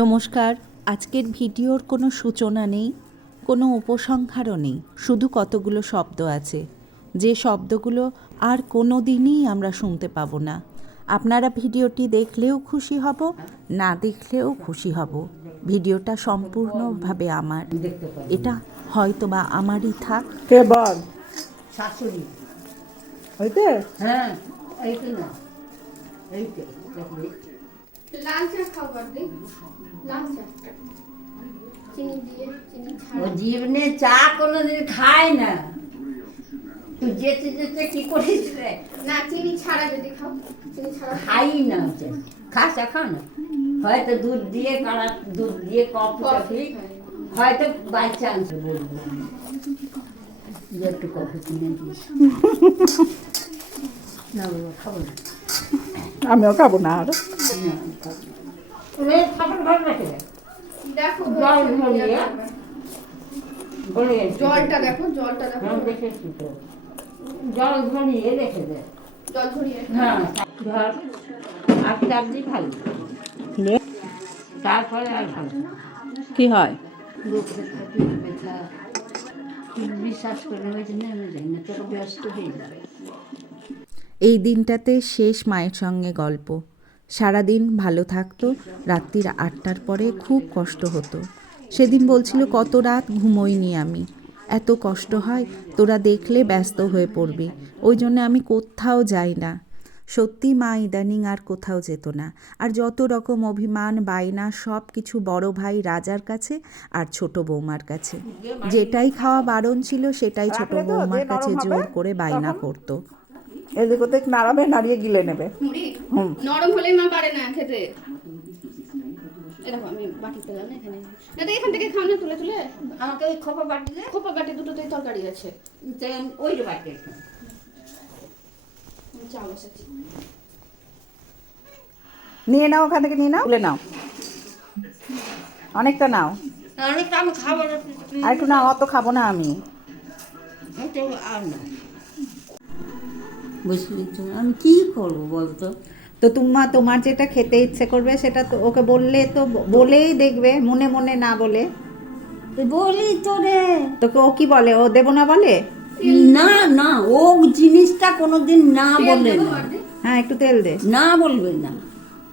নমস্কার আজকের ভিডিওর কোনো সূচনা নেই কোনো উপসংহারও নেই শুধু কতগুলো শব্দ আছে। যে শব্দগুলো আর কোনো দিনই আমরা শুনতে পাবো না। আপনারা ভিডিওটি দেখলেও খুশি হব না দেখলেও খুশি হব। ভিডিওটা সম্পূর্ণভাবে আমার। এটা হয়তো বা আমারই থাক। কে বল? শাশুড়ি। হইতে হ্যাঁ না। ও জীবনে চা কোনোদিন খায় না। তুই যেতে যেতে কি করিস রে? না চিনি ছাড়া যদি খাও চিনি ছাড়া খাই না খাস চা খাও না হয়তো দুধ দিয়ে কাড়া দুধ দিয়ে কফি হয়তো বাই চান্স বলব। একটু কফি কিনে দিস। না বাবা খাব না। আমিও খাব না আর না, খাব না। তুমি খাবার ঘর রেখে দে দেখো। জলটা দেখো জলটা দেখো। হ্যাঁ, দেখেছি তো জল ভরিয়ে রেখে দে। জল ধরিয়ে হ্যাঁ। ধর আর চাবজি খালি তারপরে আর খালি কি হয়? বিশ্বাস করে না ব্যস্ত হয়ে যাবে। এই দিনটাতে শেষ মায়ের সঙ্গে গল্প। সারাদিন ভালো থাকতো রাত্রির আটটার পরে খুব কষ্ট হতো। সেদিন বলছিল কত রাত ঘুমোইনি আমি। এত কষ্ট হয় তোরা দেখলে ব্যস্ত হয়ে পড়বি। ওই জন্য আমি কোথাও যাই না। সত্যি মা ইদানিং আর কোথাও যেত না। আর যত রকম অভিমান বায়না সব কিছু বড় ভাই রাজার কাছে আর ছোট বৌমার কাছে। যেটাই খাওয়া বারণ ছিল সেটাই ছোট বৌমার কাছে জোর করে বায়না? করতো। এদিক ওদিক নাড়াবে নাড়িয়ে গিলে নেবে। নরম হলে মা পারে না খেতে। এরকম আমি বাটি পেলাম না এখানে। না তো এখান থেকে খাও না তুলে তুলে। আমাকে ওই খোপা বাটি দে। খোপা বাটি দুটোতেই তরকারি আছে। ওই যে বাটি চা বসাচ্ছি। নিয়ে নাও ওখান থেকে নিয়ে নাও। তুলে নাও। অনেকটা নাও। অনেকটা আমি খাব না আর একটু নাও অত খাব না আমি। আমি আর না। বুঝলি আমি কি করব বলতো? তো তোমার তোমার যেটা খেতে ইচ্ছে করবে সেটা তো ওকে বললে তো বলেই দেখবে মনে মনে না বলে। বলি তো রে। তোকে ও কি বলে? ও দেবো না বলে? না না ও জিনিসটা কোনোদিন না বলে না। হ্যাঁ একটু তেল দে। না বলবে না।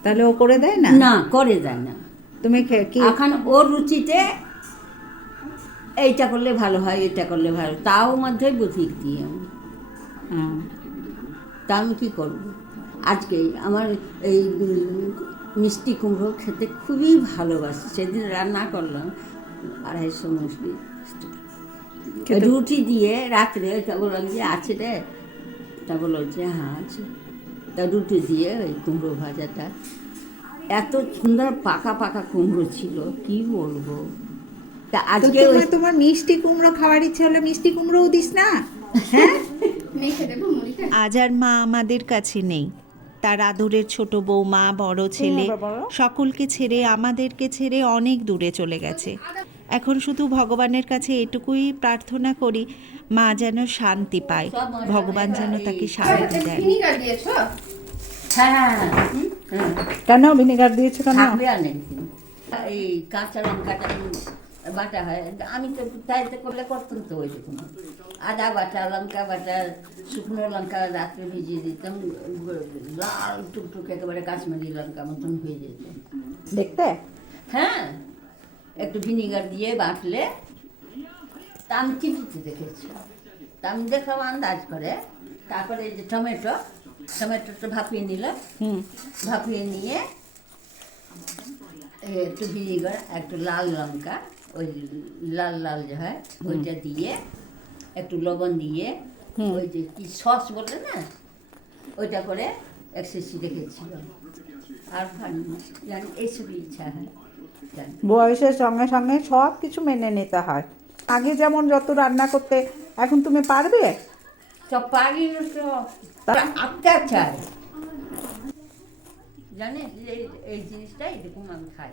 তাহলে ও করে দেয় না? না করে দেয় না। তুমি খে- কি? এখন ওর রুচিতে এইটা করলে ভালো হয় এটা করলে ভালো তাও মধ্যে বুঝি দিই আমি। তা আমি কী করব? আজকে আমার এই মিষ্টি কুমড়ো খেতে খুবই ভালোবাসি। সেদিন রান্না করলাম আড়াইশো মিষ্টি রুটি দিয়ে রাত্রে তা বললাম যে আছে রে? তা বলল যে হ্যাঁ আছে। তা রুটি দিয়ে ওই কুমড়ো ভাজাটা। এত সুন্দর পাকা পাকা কুমড়ো ছিল কি বলব? তা আজকে তোমার মিষ্টি কুমড়ো খাওয়ার ইচ্ছে হলে মিষ্টি কুমড়োও দিস না? হ্যাঁ? আজ আর মা আমাদের কাছে নেই। তার আদরের ছোট বৌমা বড় ছেলে সকলকে ছেড়ে আমাদেরকে ছেড়ে অনেক দূরে চলে গেছে। এখন শুধু ভগবানের কাছে এটুকুই প্রার্থনা করি মা যেন শান্তি পায়। ভগবান যেন তাকে শান্তি দেয় হ্যাঁ হ্যাঁ হ্যাঁ। কেন ভিনেগার দিয়েছ কেন? এই কাঁচা লঙ্কাটা বাটা হয়। আমি তো তাইতে করলে করতাম তো ওই রকম। আদা বাটা লঙ্কা বাটা শুকনো লঙ্কা রাত্রে ভিজিয়ে দিতাম লাল টুকটুক একেবারে কাশ্মীরি লঙ্কা মতন হয়ে যেত। দেখতে? হ্যাঁ একটু ভিনিগার দিয়ে বাটলে তা আমি টিভিতে দেখেছি। তা আমি দেখলাম আন্দাজ করে। তারপরে এই যে টমেটো টমেটোটা ভাপিয়ে হুম। ভাপিয়ে নিয়ে একটু ভিনিগার একটু লাল লঙ্কা ওই লাল লাল যে হয় ওইটা দিয়ে একটু লবণ দিয়ে ওই যে কি সস বলে না ওইটা করে এক্সেসি রেখেছিল। আর না জানি এইসবই ইচ্ছা হয় বয়সের সঙ্গে সঙ্গে সব কিছু মেনে নিতে হয়। আগে যেমন যত রান্না করতে এখন তুমি পারবে? সব পারি না তো। অত্যাচার জানিস এই এই জিনিসটা এরকম আমি খাই।